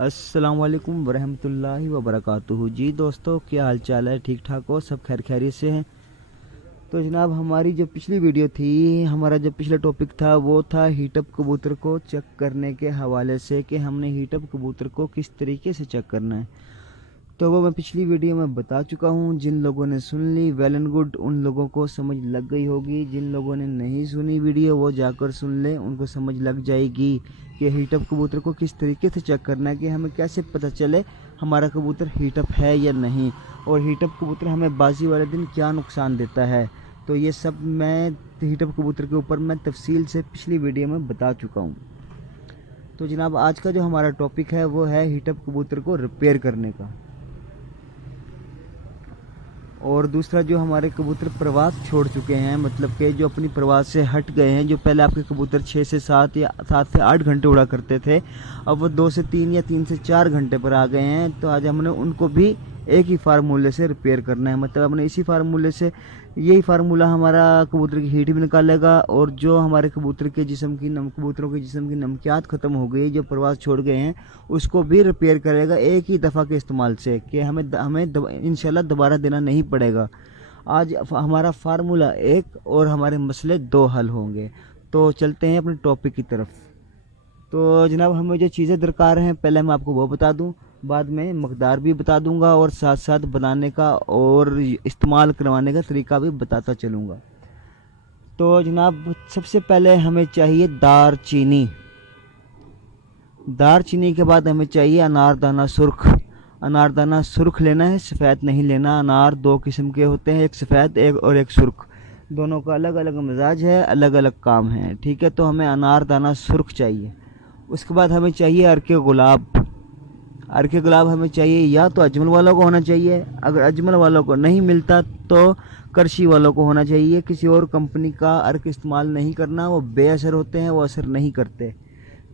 अस्सलाम वालेकुम वरहमतुल्लाहि वबरकातुहू। जी दोस्तों, क्या हाल चाल है? ठीक ठाक हो? सब खैर खैरियत से हैं? तो जनाब, हमारी जो पिछली वीडियो थी, हमारा जो पिछला टॉपिक था वो था हीटअप कबूतर को चेक करने के हवाले से कि हमने हीटअप कबूतर को किस तरीके से चेक करना है। तो वो मैं पिछली वीडियो में बता चुका हूँ। जिन लोगों ने सुन ली वेल एंड गुड, उन लोगों को समझ लग गई होगी। जिन लोगों ने नहीं सुनी वीडियो वो जाकर सुन ले, उनको समझ लग जाएगी कि हीटअप कबूतर को किस तरीके से चेक करना है, कि हमें कैसे पता चले हमारा कबूतर हीटअप है या नहीं, और हीटअप कबूतर हमें बाजी वाले दिन क्या नुकसान देता है। तो ये सब मैं हीटअप कबूतर के ऊपर मैं तफसील से पिछली वीडियो में बता चुका हूँ। तो जनाब, आज का जो हमारा टॉपिक है वो है हीटअप कबूतर को रिपेयर करने का। और दूसरा, जो हमारे कबूतर प्रवास छोड़ चुके हैं, मतलब कि जो अपनी प्रवास से हट गए हैं, जो पहले आपके कबूतर 6 से 7 या 7 से 8 घंटे उड़ा करते थे, अब वो 2 से 3 या 3 से 4 घंटे पर आ गए हैं। तो आज हमने उनको भी एक ही फार्मूले से रिपेयर करना है। मतलब हमने इसी फार्मूले से, यही फार्मूला हमारा कबूतर की हीट भी निकालेगा, और जो हमारे कबूतरों के जिस्म की नमकियात ख़त्म हो गई, जो प्रवास छोड़ गए हैं, उसको भी रिपेयर करेगा एक ही दफ़ा के इस्तेमाल से, कि हमें इंशाल्लाह दोबारा देना नहीं पड़ेगा। आज हमारा फार्मूला एक और हमारे मसले 2 हल होंगे। तो चलते हैं अपने टॉपिक की तरफ। तो जनाब, हमें जो चीज़ें दरकार हैं, पहले मैं आपको वो बता दूं, बाद में मकदार भी बता दूंगा, और साथ साथ बनाने का और इस्तेमाल करवाने का तरीका भी बताता चलूँगा। तो जनाब, सबसे पहले हमें चाहिए दारचीनी। दारचीनी के बाद हमें चाहिए अनारदाना सुर्ख। अनारदाना सुर्ख लेना है, सफ़ेद नहीं लेना। अनार 2 किस्म के होते हैं, एक सफ़ेद और एक सुर्ख। दोनों का अलग अलग मिजाज है, अलग अलग काम है, ठीक है। तो हमें अनारदाना सुर्ख चाहिए। उसके बाद हमें चाहिए अर्के गुलाब। अर्के गुलाब हमें चाहिए या तो अजमल वालों को होना चाहिए, अगर अजमल वालों को नहीं मिलता तो करशी वालों को होना चाहिए। किसी और कंपनी का अर्क इस्तेमाल नहीं करना, वो बेअसर होते हैं, वो असर नहीं करते।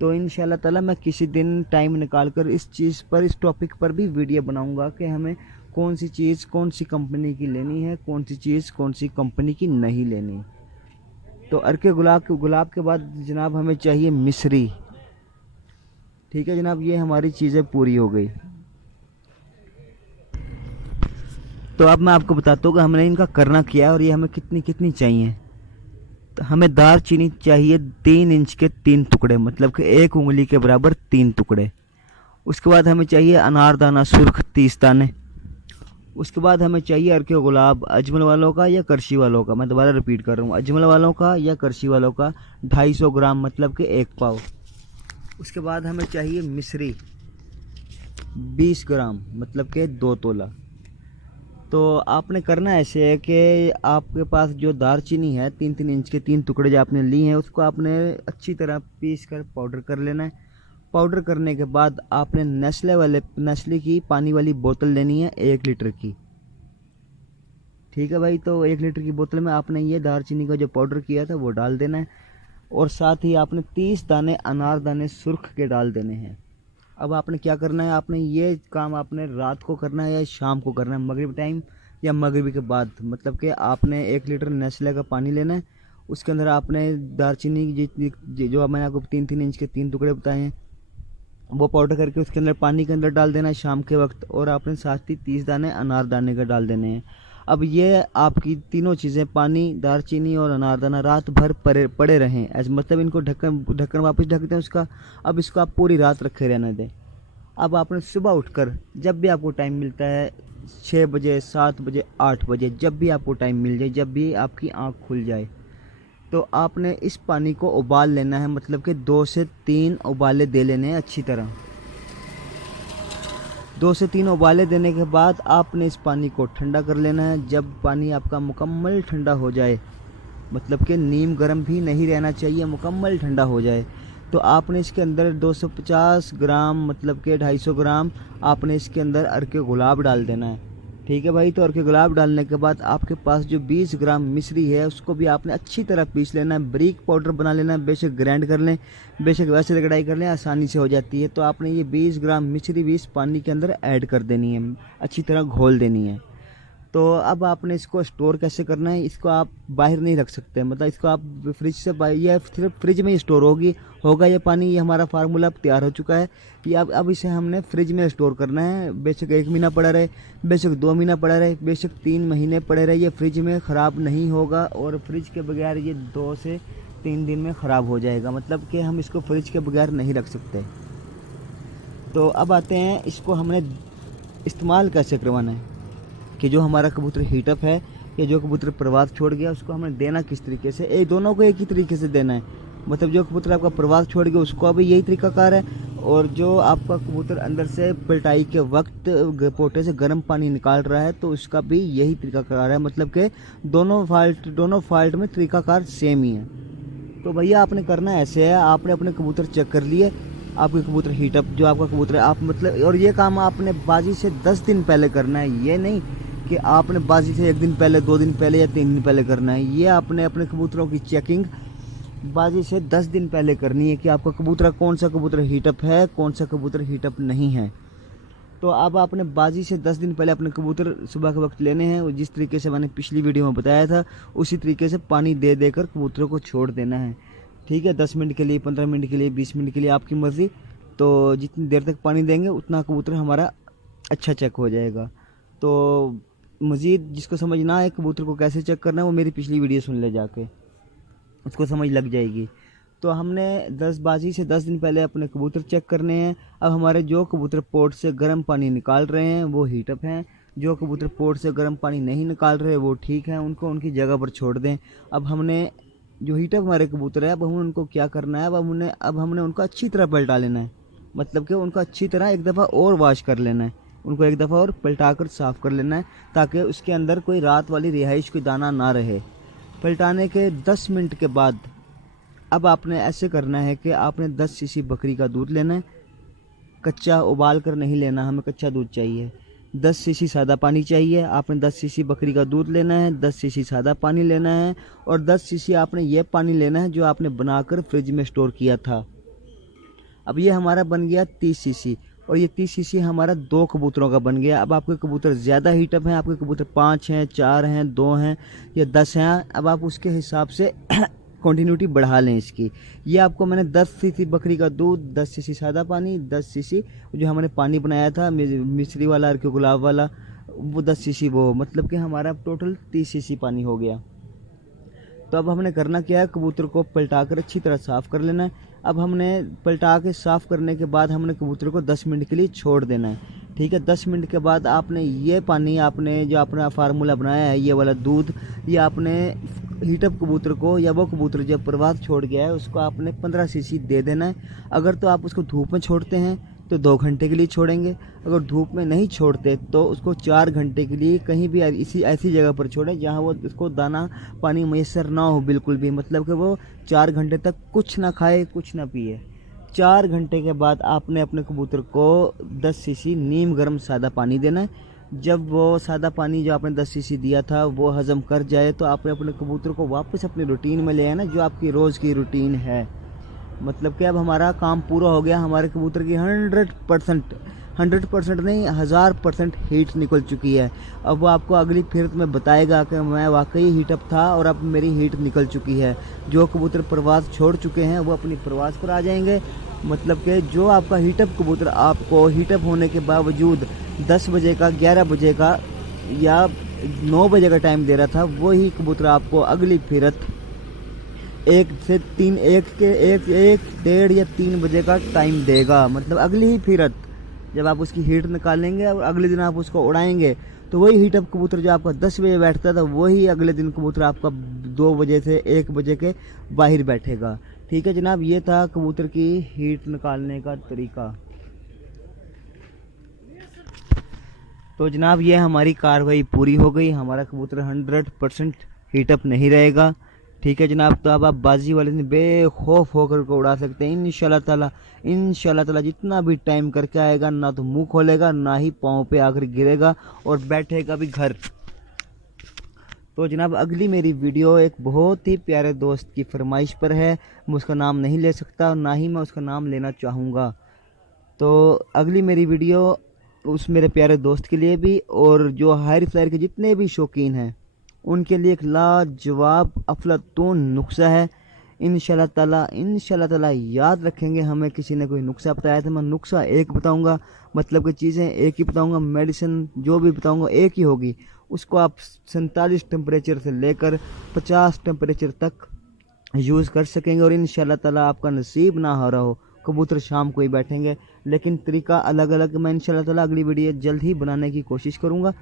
तो इंशाल्लाह ताला मैं किसी दिन टाइम निकाल कर इस चीज़ पर, इस टॉपिक पर भी वीडियो बनाऊंगा कि हमें कौन सी चीज़ कौन सी कंपनी की लेनी है, कौन सी चीज़ कौन सी कंपनी की नहीं लेनी। तो अर्के गुलाब के बाद जनाब हमें चाहिए मिस्री। ठीक है जनाब, ये हमारी चीज़ें पूरी हो गई। तो अब मैं आपको बताता हूँ कि हमने इनका करना क्या है और ये हमें कितनी कितनी चाहिए। तो हमें दारचीनी चाहिए 3 इंच के 3 टुकड़े, मतलब कि 1 उंगली के बराबर 3 टुकड़े। उसके बाद हमें चाहिए अनारदाना सुर्ख 30 दाने। उसके बाद हमें चाहिए अर्के गुलाब, अजमल वालों का या करशी वालों का। मैं दोबारा रिपीट कर रहा हूँ, अजमल वालों का या करशी वालों का 250 ग्राम, मतलब कि 1 पाव। उसके बाद हमें चाहिए मिश्री 20 ग्राम, मतलब कि 2 तोला। तो आपने करना ऐसे है कि आपके पास जो दारचीनी है 3-3 इंच के 3 टुकड़े जो आपने ली हैं, उसको आपने अच्छी तरह पीस कर पाउडर कर लेना है। पाउडर करने के बाद आपने नेस्ले की पानी वाली बोतल लेनी है 1 लीटर की। ठीक है भाई, तो 1 लीटर की बोतल में आपने ये दारचीनी का जो पाउडर किया था वो डाल देना है, और साथ ही आपने 30 दाने अनारदाने सुर्ख के डाल देने हैं। अब आपने क्या करना है, आपने ये काम आपने रात को करना है या शाम को करना है, मगरिब टाइम या मगरिबी के बाद। मतलब कि आपने 1 लीटर नेस्ले का पानी लेना है, उसके अंदर आपने दारचीनी जो मैंने आपको 3-3 इंच के 3 टुकड़े बताए हैं वो पाउडर करके उसके अंदर पानी के अंदर डाल देना है शाम के वक्त, और आपने साथ ही 30 दाने अनारदाने का डाल देने हैं। अब ये आपकी तीनों चीज़ें, पानी, दारचीनी और अनारदाना, रात भर पड़े रहें। ऐसे मतलब इनको ढक्कन वापस ढक दें उसका। अब इसको आप पूरी रात रखे रहने दें। अब आपने सुबह उठकर जब भी आपको टाइम मिलता है, 6 बजे, 7 बजे, 8 बजे, जब भी आपको टाइम मिल जाए, जब भी आपकी आँख खुल जाए, तो आपने इस पानी को उबाल लेना है। मतलब कि 2 से 3 उबाले दे लेने हैं अच्छी तरह। 2 से 3 उबाले देने के बाद आपने इस पानी को ठंडा कर लेना है। जब पानी आपका मुकम्मल ठंडा हो जाए, मतलब कि नीम गर्म भी नहीं रहना चाहिए, मुकम्मल ठंडा हो जाए, तो आपने इसके अंदर 250 ग्राम, मतलब कि 250 ग्राम आपने इसके अंदर अर्के गुलाब डाल देना है। ठीक है भाई, तो अर्के गुलाब डालने के बाद आपके पास जो 20 ग्राम मिश्री है उसको भी आपने अच्छी तरह पीस लेना है, बारीक पाउडर बना लेना है। बेशक ग्राइंड कर लें, बेशक वैसे रगड़ाई कर लें, आसानी से हो जाती है। तो आपने ये 20 ग्राम मिश्री भी इस पानी के अंदर ऐड कर देनी है, अच्छी तरह घोल देनी है। तो अब आपने इसको स्टोर कैसे करना है, इसको आप बाहर नहीं रख सकते, मतलब इसको आप फ्रिज से ये सिर्फ फ्रिज में ही स्टोर होगा ये पानी। ये हमारा फार्मूला अब तैयार हो चुका है कि अब इसे हमने फ्रिज में स्टोर करना है। बेशक 1 महीना पड़ा रहे, बेशक 2 महीना पड़ा रहे, बेशक 3 महीने पड़े रहे, ये फ्रिज में ख़राब नहीं होगा। और फ्रिज के बगैर ये 2 से 3 दिन में ख़राब हो जाएगा, मतलब कि हम इसको फ्रिज के बगैर नहीं रख सकते। तो अब आते हैं इसको हमने इस्तेमाल कैसे करवाना है, कि जो हमारा कबूतर हीटअप है या जो कबूतर प्रवास छोड़ गया उसको हमें देना किस तरीके से। ये दोनों को एक ही तरीके से देना है, मतलब जो कबूतर आपका प्रवास छोड़ गया उसको अभी यही तरीकाकार है, और जो आपका कबूतर अंदर से पलटाई के वक्त पोटे से गर्म पानी निकाल रहा है तो उसका भी यही तरीकाकार है, मतलब कि दोनों फॉल्ट में तरीकाकार सेम ही है। तो भैया आपने करना ऐसे है, आपने अपने कबूतर चेक कर लिए, आपके कबूतर हीटअप जो आपका कबूतर है आप मतलब, और ये काम आपने बाजी से 10 दिन पहले करना है। ये नहीं कि आपने बाजी से 1 दिन पहले, 2 दिन पहले या 3 दिन पहले करना है। ये आपने अपने कबूतरों की चेकिंग बाजी से 10 दिन पहले करनी है कि आपका कबूतर कौन सा कबूतर हीटअप है, कौन सा कबूतर हीटअप नहीं है। तो अब आपने बाजी से 10 दिन पहले अपने कबूतर सुबह के वक्त लेने हैं, और जिस तरीके से मैंने पिछली वीडियो में बताया था उसी तरीके से पानी दे देकर कबूतरों को छोड़ देना है। ठीक है, 10 मिनट के लिए, 15 मिनट के लिए, 20 मिनट के लिए, आपकी मर्ज़ी। तो जितनी देर तक पानी देंगे उतना कबूतर हमारा अच्छा चेक हो जाएगा। तो मज़ीद जिसको समझ ना आए कबूतर को कैसे चेक करना है वो मेरी पिछली वीडियो सुन ले जाके, उसको समझ लग जाएगी। तो हमने 10 बाजी से 10 दिन पहले अपने कबूतर चेक करने हैं। अब हमारे जो कबूतर पोर्ट से गर्म पानी निकाल रहे हैं वो हीटअप हैं, जो कबूतर पोर्ट से गर्म पानी नहीं निकाल रहे वो ठीक हैं, उनको उनकी जगह पर छोड़ दें। अब हमने जो हीटअप हमारे कबूतर है अब हमें उनको क्या करना है, अब हमने उनको अच्छी तरह पलटा लेना है, मतलब कि उनको अच्छी तरह एक दफ़ा और वॉश कर लेना है, उनको एक दफ़ा और पलटा कर साफ़ कर लेना है ताकि उसके अंदर कोई रात वाली रिहाइश कोई दाना ना रहे। पलटाने के 10 मिनट के बाद अब आपने ऐसे करना है कि आपने 10 सीसी बकरी का दूध लेना है, कच्चा उबाल कर नहीं लेना, हमें कच्चा दूध चाहिए। 10 सीसी सादा पानी चाहिए, आपने 10 सीसी बकरी का दूध लेना है, 10 सीसी सादा पानी लेना है, और 10 सीसी आपने ये पानी लेना है जो आपने बनाकर फ्रिज में स्टोर किया था। अब ये हमारा बन गया 30 सीसी, और ये 30 सीसी हमारा 2 कबूतरों का बन गया। अब आपके कबूतर ज़्यादा हीटअप हैं, आपके कबूतर 5 हैं, 4 हैं, 2 हैं या 10 हैं, अब आप उसके हिसाब से कंटिन्यूटी बढ़ा लें इसकी। ये आपको मैंने 10 सीसी बकरी का दूध, 10 सीसी सादा पानी, 10 सीसी जो हमने पानी बनाया था मिश्री वाला और गुलाब वाला, वो 10 सीसी, वो मतलब कि हमारा टोटल 30 सीसी पानी हो गया। तो अब हमने करना क्या है, कबूतर को पलटा कर अच्छी तरह साफ़ कर लेना है। अब हमने पलटा के साफ़ करने के बाद हमने कबूतर को 10 मिनट के लिए छोड़ देना है। ठीक है, 10 मिनट के बाद आपने ये पानी, आपने जो अपना फार्मूला बनाया है, ये वाला दूध, ये आपने हीटअप कबूतर को या वो कबूतर जो प्रवास छोड़ गया है उसको आपने 15 सीसी दे देना है। अगर तो आप उसको धूप में छोड़ते हैं तो 2 घंटे के लिए छोड़ेंगे, अगर धूप में नहीं छोड़ते तो उसको 4 घंटे के लिए कहीं भी ऐसी जगह पर छोड़ें जहां वो उसको दाना पानी मैसर ना हो बिल्कुल भी, मतलब कि वो 4 घंटे तक कुछ ना खाए, कुछ ना पिए। 4 घंटे के बाद आपने अपने कबूतर को 10 सीसी नीम गर्म सादा पानी देना है। जब वो सादा पानी जो आपने 10 सीसी दिया था वो हज़म कर जाए तो आपने अपने कबूतर को वापस अपनी रूटीन में ले आना, जो आपकी रोज़ की रूटीन है। मतलब कि अब हमारा काम पूरा हो गया, हमारे कबूतर की 100% नहीं 1000% हीट निकल चुकी है। अब वो आपको अगली फिर में बताएगा कि मैं वाकई हीटअप था और अब मेरी हीट निकल चुकी है। जो कबूतर प्रवास छोड़ चुके हैं वो अपनी प्रवास पर आ जाएंगे, मतलब कि जो आपका हीटअप कबूतर आपको हीटअप होने के बावजूद 10 बजे का, 11 बजे का या 9 बजे का टाइम दे रहा था, वही कबूतर आपको अगली फिरत 1 या 3 बजे का टाइम देगा। मतलब अगली ही फिरत जब आप उसकी हीट निकालेंगे और अगले दिन आप उसको उड़ाएंगे तो वही हीटअप कबूतर जो आपका 10 बजे बैठता था वही अगले दिन कबूतर आपका 2 बजे से 1 बजे के बाहर बैठेगा। ठीक है जनाब, ये था कबूतर की हीट निकालने का तरीका। तो जनाब ये हमारी कार्रवाई पूरी हो गई, हमारा कबूतर 100% हीटअप नहीं रहेगा। ठीक है जनाब, तो अब आप बाजी वाले दिन बेखौफ होकर को उड़ा सकते हैं इंशाल्लाह ताला। जितना भी टाइम करके आएगा ना तो मुंह खोलेगा ना ही पाँव पे आकर गिरेगा और बैठेगा भी घर। तो जनाब अगली मेरी वीडियो एक बहुत ही प्यारे दोस्त की फरमाइश पर है, मैं उसका नाम नहीं ले सकता और ना ही मैं उसका नाम लेना चाहूँगा। तो अगली मेरी वीडियो उस मेरे प्यारे दोस्त के लिए भी और जो हाई फ्लायर के जितने भी शौकीन हैं उनके लिए एक लाजवाब अफलातून नुस्खा है। इंशाल्लाह ताला याद रखेंगे। हमें किसी ने कोई नुस्खा बताया था, मैं नुस्खा एक बताऊंगा, मतलब कि चीज़ें एक ही बताऊंगा, मेडिसिन जो भी बताऊंगा एक ही होगी। उसको आप 47 टेम्परेचर से लेकर 50 टेम्परेचर तक यूज़ कर सकेंगे और इंशाल्लाह ताला आपका नसीब ना हो रहा हो कबूतर शाम को ही बैठेंगे। लेकिन तरीका अलग अलग मैं इंशाल्लाह ताला अगली वीडियो जल्द ही बनाने की कोशिश करूँगा।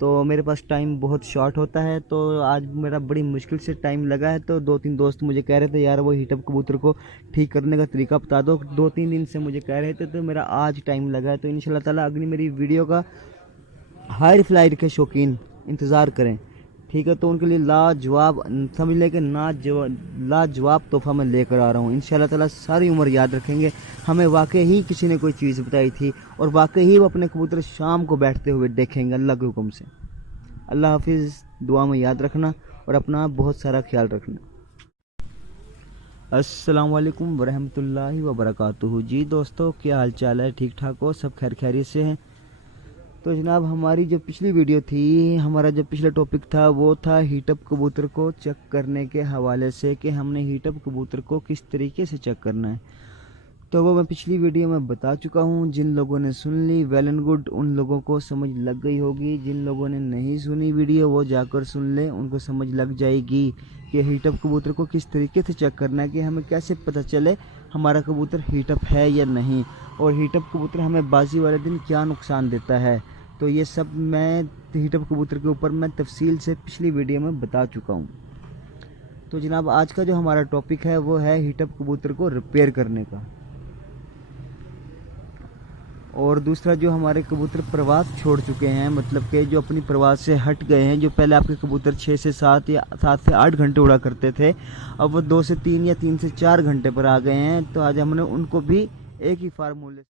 तो मेरे पास टाइम बहुत शॉर्ट होता है, तो आज मेरा बड़ी मुश्किल से टाइम लगा है। तो 2-3 दोस्त मुझे कह रहे थे यार वो हीटअप कबूतर को ठीक करने का तरीका बता दो, 2-3 दिन से मुझे कह रहे थे, तो मेरा आज टाइम लगा है। तो इंशाल्लाह ताला अगली मेरी वीडियो का हाई फ्लाइट के शौकीन इंतज़ार करें, ठीक है। तो उनके लिए लाजवाब समझ लें कि लाजवाब तोहफा मैं लेकर आ रहा हूँ। इंशाल्लाह ताला सारी उम्र याद रखेंगे। हमें वाकई ही किसी ने कोई चीज़ बताई थी और वाकई ही वो अपने कबूतर शाम को बैठते हुए देखेंगे अल्लाह के हुक्म से। अल्लाह हाफिज़, दुआ में याद रखना और अपना बहुत सारा ख्याल रखना। अस्सलाम वालेकुम वरहमतुल्लाहि वबरकातुहू। जी दोस्तों, क्या हाल चाल है? ठीक ठाक हो? सब खैर खैरियत से हैं? तो जनाब, हमारी जो पिछली वीडियो थी, हमारा जो पिछला टॉपिक था वो था हीटअप कबूतर को चेक करने के हवाले से कि हमने हीटअप कबूतर को किस तरीके से चेक करना है। तो वो मैं पिछली वीडियो में बता चुका हूँ। जिन लोगों ने सुन ली वेल एंड गुड, उन लोगों को समझ लग गई होगी। जिन लोगों ने नहीं सुनी वीडियो वो जाकर सुन ले, उनको समझ लग जाएगी कि हीटअप कबूतर को किस तरीके से चेक करना है, कि हमें कैसे पता चले हमारा कबूतर हीटअप है या नहीं, और हीटअप कबूतर हमें बाजी वाले दिन क्या नुकसान देता है। तो ये सब मैं हीटअप कबूतर के ऊपर मैं तफसील से पिछली वीडियो में बता चुका हूँ। तो जनाब, आज का जो हमारा टॉपिक है वो है हीटअप कबूतर को रिपेयर करने का। और दूसरा, जो हमारे कबूतर प्रवास छोड़ चुके हैं, मतलब कि जो अपनी प्रवास से हट गए हैं, जो पहले आपके कबूतर 6 से 7 या 7 से 8 घंटे उड़ा करते थे, अब वो 2 से 3 या 3 से 4 घंटे पर आ गए हैं। तो आज हमने उनको भी एक ही फार्मूले